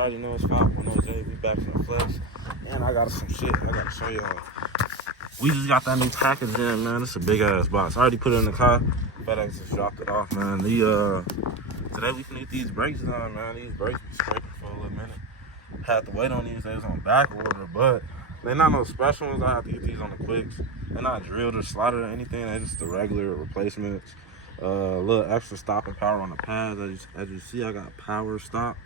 already know it's 5.0 J. We back from the flex. And I got some shit I gotta show y'all. We just got that new package in, man. It's a big ass box. I already put it in the car. FedEx just dropped it off, man. Today we finna get these brakes done, man. These brakes be scraping for a little minute. Had to wait on these. They was on back order, but they're not no special ones. I have to get these on the quicks. They're not drilled or slotted or anything. They're just the regular replacements. A little extra stopping power on the pads. As you see, I got power stop.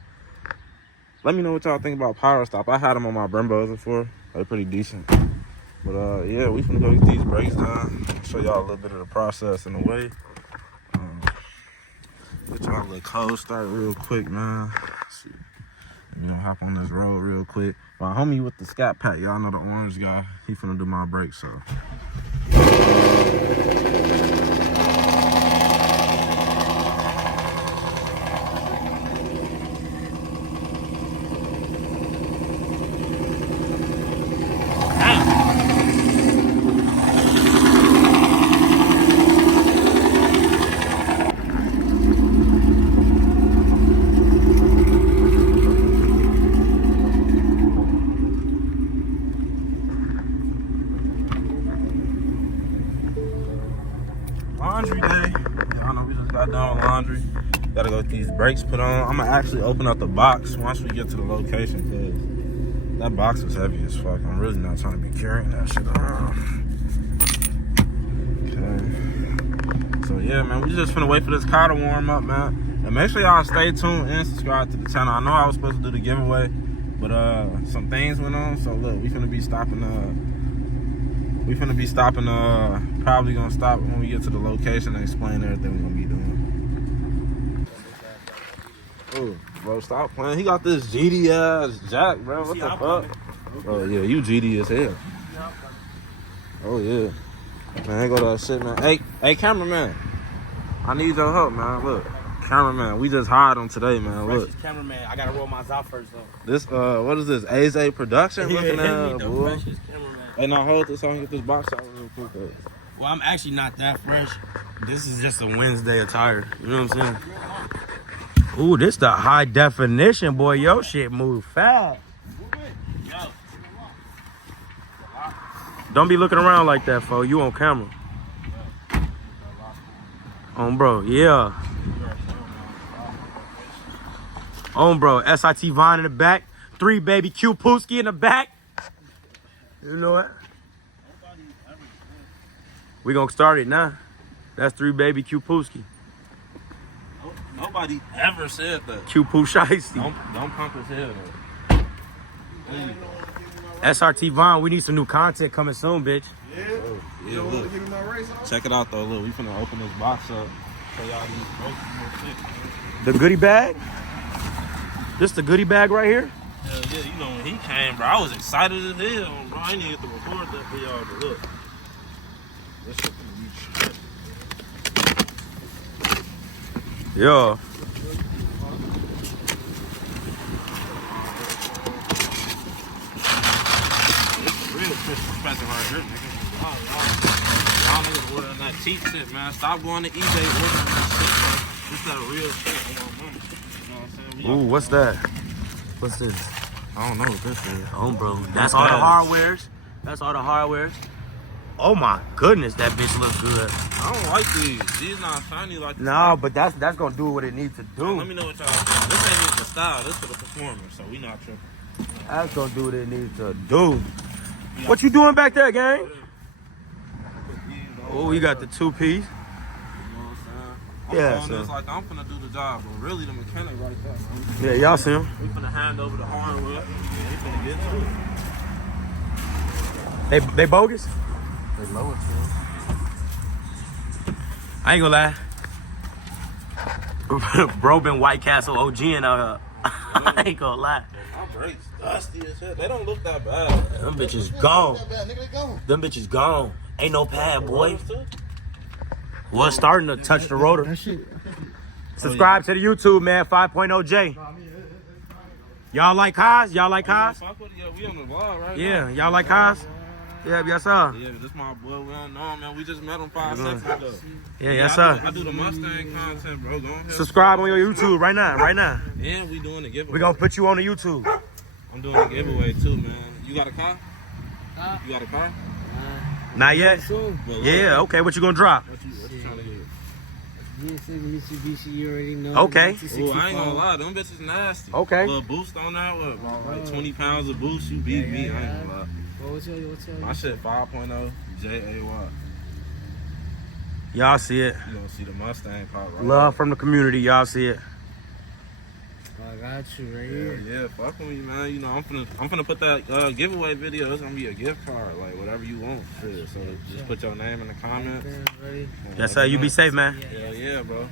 Let me know what y'all think about power stop. I had them on my Brembos before. They're pretty decent. But yeah, we finna go get these brakes done. Show y'all a little bit of the process in the way. Get y'all a little cold start real quick, man. Let's see. You know, hop on this road real quick. My homie with the Scat Pack, y'all know the orange guy. He finna do my brakes, so. Laundry day. Y'all know we just got done with laundry. Gotta go get these brakes put on. I'm gonna actually open up the box once we get to the location because that box is heavy as fuck. I'm really not trying to be carrying that shit around. Okay. So yeah, man, we just finna wait for this car to warm up, man. And make sure y'all stay tuned and subscribe to the channel. I know I was supposed to do the giveaway, but some things went on. So look, we finna be stopping probably gonna stop when we get to the location and explain everything we're gonna be doing. Oh, bro, stop playing. He got this GD ass jack, bro. What the fuck? Oh yeah, you GD as hell. Oh yeah. Man, ain't go to that shit, man. Hey, cameraman. I need your help, man. Look. Cameraman, we just hired him today, man. Look. Cameraman, I gotta roll my out first though. This what is this? AZ Production looking at, boy. Cameraman. Hey, now hold this so I can get this box out real quick. Well, I'm actually not that fresh. This is just a Wednesday attire. You know what I'm saying? Ooh, this the high definition, boy. Yo, shit move fast. Don't be looking around like that, fo. You on camera. Bro, yeah. Bro, SIT Vine in the back. 3 baby Q Pooski in the back. You know what? We gonna start it now. That's 3 baby Q Pooski. Nobody ever said that. Q Poo Shiesty. Don't pump his head up. SRT Vine, we need some new content coming soon, bitch. Yeah. Oh, yeah, look. Check it out though. Look, we finna open this box up. Show y'all these brakes and shit. The goodie bag? This the goodie bag right here? Hell yeah, you know when he came, bro, I was excited as hell, bro. I didn't get to record that for y'all, but look. This shit finna be shit. Yeah. This is real disrespectful right here, nigga. Y'all niggas ordering that cheap shit, man. Stop going to eBay ordering that shit, man. This that real shit. You know what I'm saying? Ooh, what's that? What's this? I don't know what this is. Bro. That's all the hardwares. That's all the hardwares. Oh my goodness, that bitch looks good. I don't like these. These not shiny like this. No, but that's gonna do what it needs to do. Let me know what y'all think. This ain't even the style. This for the performance, so we not tripping. That's gonna do what it needs to do. What you doing back there, gang? Oh, you got the 2-piece. Yeah, so it's like I'm finna do the job, but really the mechanic right there, man. Yeah, y'all see him. We finna hand over the hardware. They finna get to it. They bogus? They low it, I ain't gonna lie. Bro been White Castle OGing out here. I ain't gonna lie. My brakes dusty as hell. They don't look that bad. Them bitches gone. Them bitches gone. Ain't no pad, boy. Well, it's starting to touch the rotor. Subscribe to the YouTube, man. 5.0 J. Y'all like cars? Y'all like cars? Yeah, we on the vlog right now. Yeah, y'all like cars? Yeah, yes, sir. Yeah, this my boy. We don't know him, man. We just met him 5 seconds ago. Yeah, yes, sir. I do the Mustang content, bro. Go ahead. Subscribe on your YouTube right now. Yeah, we doing the giveaway. We gonna put you on the YouTube. I'm doing a giveaway too, man. You got a car? You got a car? Not yet? Yeah, okay. What you gonna drop? What you trying to get? Mitsubishi, you already know. Okay. Oh, I ain't gonna lie, them bitches nasty. Okay. Little boost on that, what, like 20 pounds of boost, you beat me. I ain't gonna lie. What's your? My shit 5.0 JAY. Y'all see it. You gonna see the Mustang pop right Love from the community. Y'all see it. I got you right here. here. Yeah, fuck with me, man. You know, I'm finna put that giveaway video. It's gonna be a gift card, like whatever you want. Shit. So just put your name in the comments. Ready? Yes, sir. You be safe, man. Hell yeah, bro.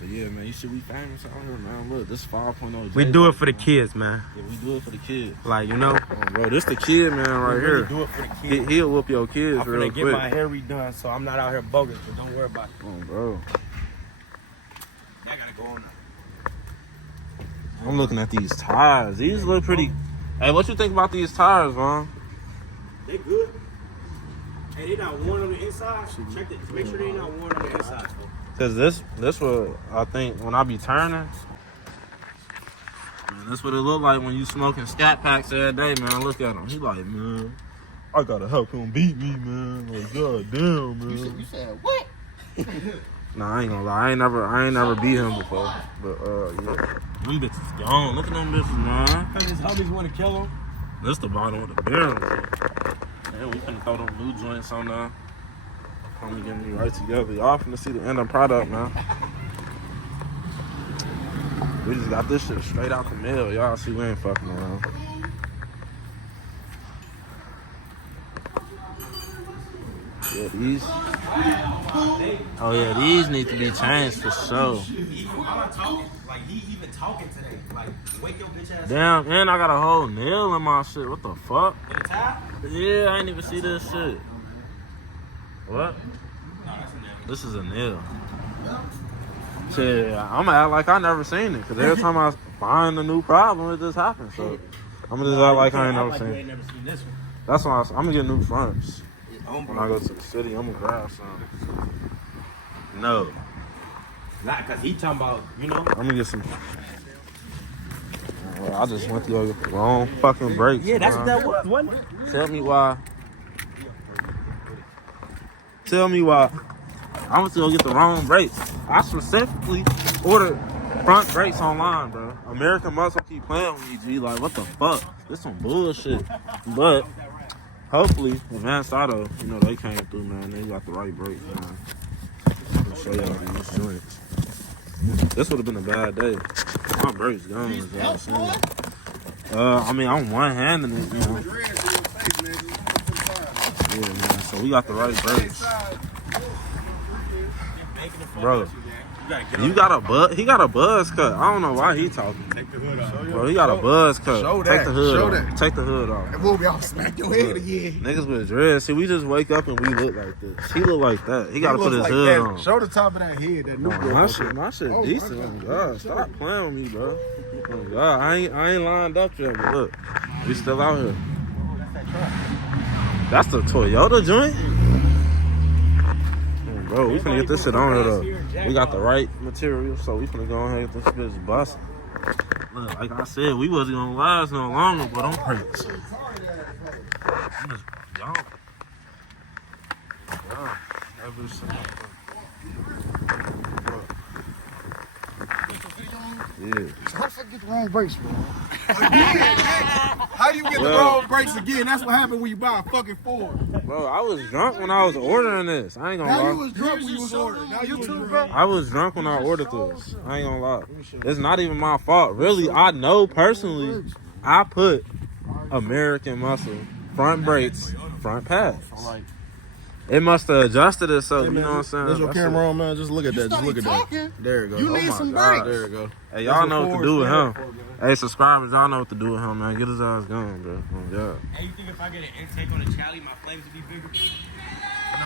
But yeah, man, you should be famous out here, man. Look, this 5.0. We do it for the kids, man. Yeah, we do it for the kids. Like, you know. Oh, bro, this the kid, man, right We here. really do it for the kids. He'll whoop your kids I'm real gonna quick. get my hair redone, so I'm not out here bogus, but don't worry about it. Oh, bro. I gotta go on now. I'm looking at these tires. These look pretty. Hey, what you think about these tires, man? They good. Hey, they not worn on the inside. Check it. Make sure they not worn on the inside. Cause this what I think when I be turning. Man, this what it look like when you smoking scat packs every day, man. Look at him. He like, man, I gotta help him beat me, man. Like, god damn, man. You said what? Nah, I ain't gonna lie. I ain't never beat him before. But yeah. Them bitches gone. Look at them bitches, man. Cause his homies want to kill him. This the bottom of the barrel. Man, we finna throw them new joints on there. Come get me right together. Y'all finna see the end of product, man. We just got this shit straight out the mail. Y'all see we ain't fucking around. Yeah, these. Oh yeah, these need to be changed for sure. Like he even talking today. Like wake your bitch ass. Damn, and I got a whole nail in my shit. What the fuck? In the tire? Yeah, I ain't even see this shit. What? This is a nail. Shit, I'm gonna act like I never seen it. Cause every time I find a new problem, it just happens. So I'm gonna just act like I ain't never seen it. Never seen this one. That's why I'm gonna get new fronts. When I go to the city, I'm gonna grab some. No. Not cause he talking about, you know. I'm gonna get some. I just went to go get the wrong fucking brakes. Yeah, that's man. what that was, wasn't it? Tell me why. Tell me why. I went to go get the wrong brakes. I specifically ordered front brakes online, bro. American Muscle keep playing with me, G. Like, what the fuck? This some bullshit. But hopefully, Advanced Auto, you know, they came through, man. They got the right brakes, man. I'll show y'all these joints. This would have been a bad day. My brakes gone, as y'all seen. I mean, I'm one-handing it, you know. Yeah, man. So we got the right brakes. Bro, you got a buzz. He got a buzz cut. I don't know why he talking. Take the hood off. Bro, he got a buzz cut. Show Take that. the hood Show off. that. Take the hood off. That movie, I'll smack your head again. Niggas with dreads. See, we just wake up and we look like this. He look like that. He gotta He put his looks like hood that. on. Show the top of that head. That new girl. My shit Oh, decent. my Oh, God. God, stop playing with me, bro. Oh, God, I ain't lined up yet, but look, we still out here. That's the Toyota joint? Oh, bro, we finna get this shit on here, though. We got the right material, so we finna go ahead and get this bitch busting. Look, like I said, we wasn't gonna last no longer, but I'm crazy. Y'all. Every single yeah. How the fuck get the wrong brakes, bro? How you get the wrong brakes again? That's what happened when you buy a fucking Ford. Bro, I was drunk when I was ordering this. I ain't gonna Now lie. you was drunk when you was ordering. Now you too, bro. I was drunk when I ordered this. I ain't gonna lie. It's not even my fault. Really, I know personally, I put American Muscle front brakes, front pads. It must have adjusted itself, you know what I'm saying? There's your That's camera it. on, man. Just look at that. Just look at that. There you go. You need my some God. brakes. There you go. Hey, y'all know what to do with him. Hey, subscribers, y'all know what to do with him, man. Get his ass going, bro. Oh, God. Hey, you think if I get an intake on the Charlie, my flames would be bigger?